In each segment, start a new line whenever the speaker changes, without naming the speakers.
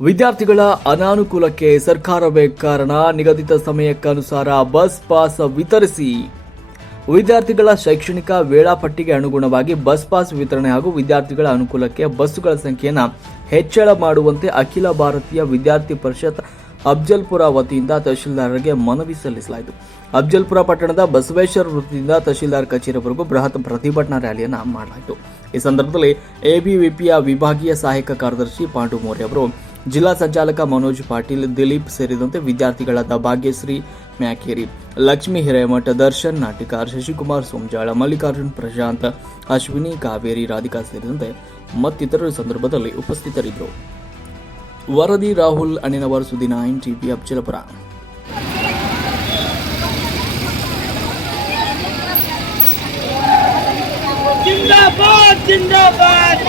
ವಿದ್ಯಾರ್ಥಿಗಳ ಅನಾನುಕೂಲಕ್ಕೆ ಸರ್ಕಾರವೇ ಕಾರಣ. ನಿಗದಿತ ಸಮಯಕ್ಕನುಸಾರ ಬಸ್ ಪಾಸ್ ವಿತರಿಸಿ. ವಿದ್ಯಾರ್ಥಿಗಳ ಶೈಕ್ಷಣಿಕ ವೇಳಾಪಟ್ಟಿಗೆ ಅನುಗುಣವಾಗಿ ಬಸ್ ಪಾಸ್ ವಿತರಣೆ ಹಾಗೂ ವಿದ್ಯಾರ್ಥಿಗಳ ಅನುಕೂಲಕ್ಕೆ ಬಸ್ಸುಗಳ ಸಂಖ್ಯೆಯನ್ನು ಹೆಚ್ಚಳ ಮಾಡುವಂತೆ ಅಖಿಲ ಭಾರತೀಯ ವಿದ್ಯಾರ್ಥಿ ಪರಿಷತ್ ಅಫ್ಜಲ್ಪುರ ವತಿಯಿಂದ ತಹಶೀಲ್ದಾರರಿಗೆ ಮನವಿ ಸಲ್ಲಿಸಲಾಯಿತು. ಅಫ್ಜಲ್ಪುರ ಪಟ್ಟಣದ ಬಸವೇಶ್ವರ ವೃತ್ತದಿಂದ ತಹಶೀಲ್ದಾರ್ ಕಚೇರಿವರೆಗೂ ಬೃಹತ್ ಪ್ರತಿಭಟನಾ ರ್ಯಾಲಿಯನ್ನು ಮಾಡಲಾಯಿತು. ಈ ಸಂದರ್ಭದಲ್ಲಿ ಎಬಿವಿಪಿಯ ವಿಭಾಗೀಯ ಸಹಾಯಕ ಕಾರ್ಯದರ್ಶಿ ಪಾಂಡು ಮೌರ್ಯ ಅವರು ಜಿಲ್ಲಾ ಸಂಚಾಲಕ ಮನೋಜ್ ಪಾಟೀಲ್ ದಿಲೀಪ್ ಸೇರಿದಂತೆ ವಿದ್ಯಾರ್ಥಿಗಳಾದ ಭಾಗ್ಯಶ್ರೀ ಮ್ಯಾಕೇರಿ ಲಕ್ಷ್ಮೀ ಹಿರೇಮಠ ದರ್ಶನ್ ನಾಟಿಕಾರ್ ಶಶಿಕುಮಾರ್ ಸೋಮಜಾಳ ಮಲ್ಲಿಕಾರ್ಜುನ್ ಪ್ರಶಾಂತ್ ಅಶ್ವಿನಿ ಕಾವೇರಿ ರಾಧಿಕಾ ಸೇರಿದಂತೆ ಮತ್ತಿತರರು ಈ ಸಂದರ್ಭದಲ್ಲಿ ಉಪಸ್ಥಿತರಿದ್ದರು ವರದಿ ರಾಹುಲ್ ಅಣಿನವರ್ ಸುದಿನ ನೈನ್ ಟಿವಿ ಅಫ್ಜಲಪುರ
जिंदाबाद जिंदाबाद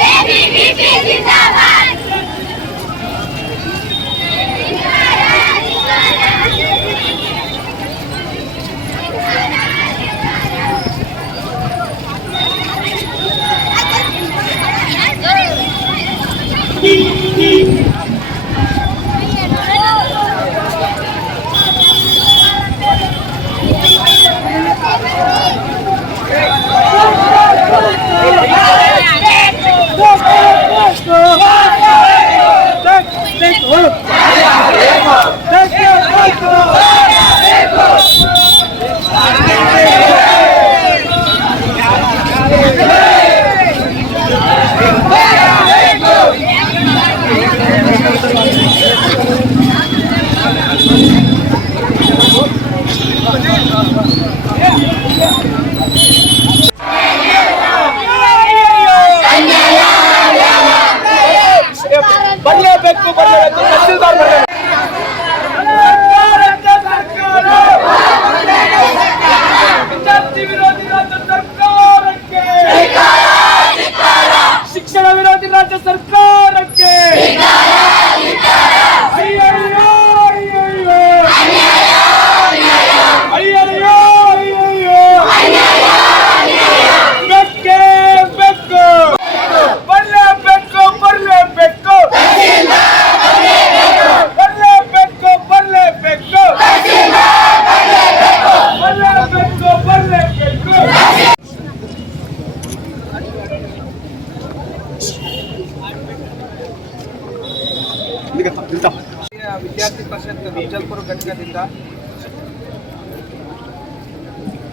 ಬಿಜಲ್ಪುರ ಘಟಕದಿಂದ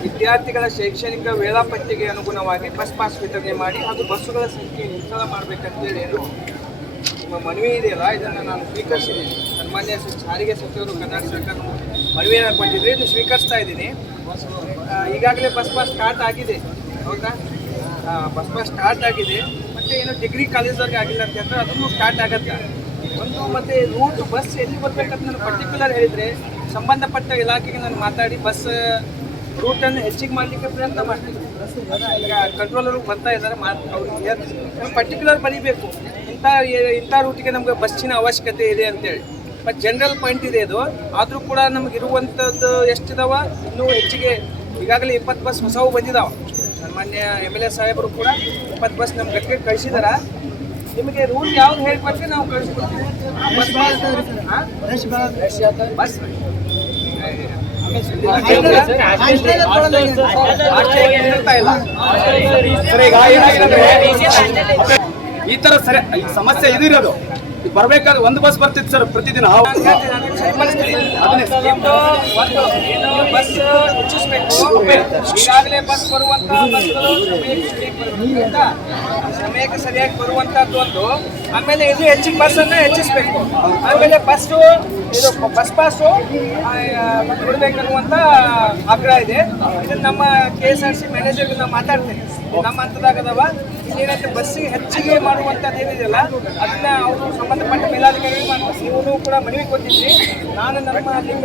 ವಿದ್ಯಾರ್ಥಿಗಳ ಶೈಕ್ಷಣಿಕ ವೇಳಾಪಟ್ಟಿಗೆ ಅನುಗುಣವಾಗಿ ಬಸ್ ಪಾಸ್ ವಿತರಣೆ ಮಾಡಿ ಅದು ಬಸ್ಸುಗಳ ಸಂಖ್ಯೆ ಹೆಚ್ಚಳ ಮಾಡಬೇಕಂತೇಳಿ ಏನು ನಿಮ್ಮ ಮನವಿ ಇದೆಯಲ್ಲ? ಇದನ್ನು ನಾನು ಸ್ವೀಕರಿಸಿದ್ದೀನಿ. ಸನ್ಮಾನ್ಯ ಸಾರಿಗೆ ಸಚಿವರು ಕರ್ನಾಟಕ ಸರ್ಕಾರ ಮನವಿಯನ್ನು ಬಂದಿದ್ರೆ ಇದು ಸ್ವೀಕರಿಸ್ತಾ ಇದ್ದೀನಿ. ಈಗಾಗಲೇ ಬಸ್ ಪಾಸ್ ಸ್ಟಾರ್ಟ್ ಆಗಿದೆ. ಹೌದಾ? ಬಸ್ ಪಾಸ್ ಸ್ಟಾರ್ಟ್ ಆಗಿದೆ. ಮತ್ತು ಏನು ಡಿಗ್ರಿ ಕಾಲೇಜ್ವರೆಗೆ ಆಗಿಲ್ಲ ಅಂತ ಹೇಳಿದ್ರೆ ಅದನ್ನು ಸ್ಟಾರ್ಟ್ ಆಗತ್ತೆ? ಒಂದು ಮತ್ತು ರೂಟ್ ಬಸ್ ಎಲ್ಲಿ ಬರ್ಬೇಕಂತ ನಾನು ಪರ್ಟಿಕ್ಯುಲರ್ ಹೇಳಿದರೆ ಸಂಬಂಧಪಟ್ಟ ಇಲಾಖೆಗೆ ನಾನು ಮಾತಾಡಿ ಬಸ್ ರೂಟನ್ನು ಹೆಚ್ಚಿಗೆ ಮಾಡಲಿಕ್ಕೆ ಪ್ರಯತ್ನ ಮಾಡ್ತೀನಿ. ಕಂಟ್ರೋಲರು ಬರ್ತಾ ಇದ್ದಾರೆ, ಮಾತು ಅವ್ರಿಗೆ ಪರ್ಟಿಕ್ಯುಲರ್ ಬರೀಬೇಕು. ಇಂಥ ಇಂಥ ರೂಟಿಗೆ ನಮ್ಗೆ ಬಸ್ಸಿನ ಅವಶ್ಯಕತೆ ಇದೆ ಅಂತೇಳಿ. ಬಟ್ ಜನರಲ್ ಪಾಯಿಂಟ್ ಇದೆ ಇದು. ಆದರೂ ಕೂಡ ನಮ್ಗೆ ಇರುವಂಥದ್ದು ಎಷ್ಟಿದಾವ? ಇನ್ನೂ ಹೆಚ್ಚಿಗೆ ಈಗಾಗಲೇ ಇಪ್ಪತ್ತು ಬಸ್ ಹೊಸವು ಬಂದಿದಾವೆ. ಸನ್ಮಾನ್ಯ ಎಂ ಎಲ್ ಎ ಸಾಹೇಬರು ಕೂಡ ಇಪ್ಪತ್ತು ಬಸ್ ನಮ್ಮ ಗಟ್ಟಿಗೆ ಕಳಿಸಿದಾರ. ನಿಮಗೆ ರೂಲ್ ಯಾವ್ದು ಹೇಳ್ಕೊಟ್ರೆ ನಾವು ಕಳಿಸ್ಕೊಡ್ತೀವಿ ಬಸ್
ಈ ತರ ಸರಿ ಈ ಸಮಸ್ಯೆ ಇದಿರೋದು ಈಗ ಬರ್ಬೇಕಾದ್ರೆ ಒಂದು ಬಸ್ ಬರ್ತಿತ್ತು ಸರ್ ಪ್ರತಿದಿನ
ಬಸ್ ಈಗಾಗಲೇ ಬಸ್ ಬರುವಂತ ಸಮಯಕ್ಕೆ ಸರಿಯಾಗಿ ಬರುವಂತದ್ದು ಒಂದು. ಆಮೇಲೆ ಇದು ಹೆಚ್ಚಿನ ಬಸ್ ಅನ್ನ ಹೆಚ್ಚಿಸ್ಬೇಕು. ಆಮೇಲೆ ಬಸ್ ಇದು ಬಸ್ ಪಾಸು ಕೊಡ್ಬೇಕನ್ನುವಂತ ಆಗ್ರಹ ಇದೆ. ಇದನ್ನ ನಮ್ಮ K S R C manager ನಾವು ಮಾತಾಡ್ತೇನೆ. ನಮ್ಮ ಹಂತದಾಗದವ ಏನಂದ್ರೆ ಬಸ್ಸಿಗೆ ಹೆಚ್ಚಿಗೆ ಮಾಡುವಂಥದ್ದು ಏನಿದೆಯಲ್ಲ, ಅದನ್ನ ಅವರು ಸಂಬಂಧಪಟ್ಟ ಮೇಲಾಧಿಕಾರಿಗಳು ಮಾಡ್ತಾರೆ ನೀವು ಕೂಡ ಮನವಿ ಕೊಟ್ಟಿದ್ವಿ ನಾನು ನಮ್ಮ ನಿಮ್ಮ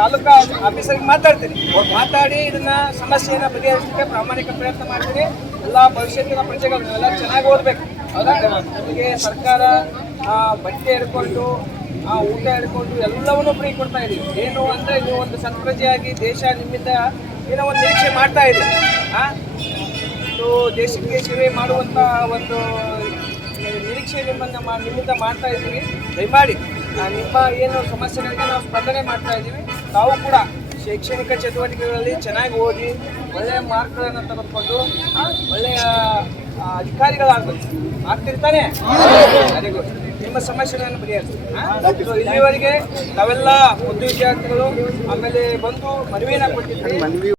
ತಾಲೂಕಾ ಆಫೀಸರ್ಗೆ ಮಾತಾಡ್ತೀನಿ. ಮಾತಾಡಿ ಇದನ್ನ ಸಮಸ್ಯೆಯನ್ನು ಬಗೆಹರಿಸಲಿಕ್ಕೆ ಪ್ರಾಮಾಣಿಕ ಪ್ರಯತ್ನ ಮಾಡ್ತೀನಿ. ಎಲ್ಲ ಭವಿಷ್ಯತ್ತಿನ ಪ್ರಜೆಗಳು ಎಲ್ಲ ಚೆನ್ನಾಗಿ ಓದಬೇಕು. ನಮಗೆ ಸರ್ಕಾರ ಬಟ್ಟೆ ಹಿಡ್ಕೊಂಡು, ಆ, ಊಟ ಹಿಡ್ಕೊಂಡು ಎಲ್ಲವನ್ನು ಫ್ರೀ ಕೊಡ್ತಾ ಇದೀವಿ ಏನು ಅಂದ್ರೆ ನೀವು ಒಂದು ಸತ್ಪ್ರಜೆಯಾಗಿ ದೇಶ ನಿಮ್ಮಿಂದ ಏನೋ ಒಂದು ನಿರೀಕ್ಷೆ ಮಾಡ್ತಾ ಇದೆ. ಒಂದು ದೇಶಕ್ಕೆ ಸೇವೆ ಮಾಡುವಂತ ಒಂದು ನಿರೀಕ್ಷೆ ನಿಮ್ಮನ್ನು ಮಾ- ನಿಮ್ಮಿಂದ ಮಾಡ್ತಾ ಇದ್ದೀವಿ. ದಯಮಾಡಿ ನಿಮ್ಮ ಏನು ಸಮಸ್ಯೆಗಳಿಗೆ ನಾವು ಸ್ಪಂದನೆ ಮಾಡ್ತಾ ಇದ್ದೀವಿ. ತಾವು ಕೂಡ ಶೈಕ್ಷಣಿಕ ಚಟುವಟಿಕೆಗಳಲ್ಲಿ ಚೆನ್ನಾಗಿ ಓದಿ ಒಳ್ಳೆಯ ಮಾರ್ಕ್ಗಳನ್ನು ತೆಗೆದುಕೊಂಡು ಒಳ್ಳೆಯ ಅಧಿಕಾರಿಗಳಾಗಬೇಕು. ಆಗ್ತಿರ್ತಾನೆ. ನಿಮ್ಮ ಸಮಸ್ಯೆಗಳನ್ನು ಬಗೆಹರಿಸ್ತೀವಿ ಇಲ್ಲಿವರೆಗೆ ತಾವೆಲ್ಲ ಮುದ್ದು ವಿದ್ಯಾರ್ಥಿಗಳು ಆಮೇಲೆ ಬಂದು ಮನವಿಯನ್ನು ಕೊಟ್ಟಿದ್ರಿ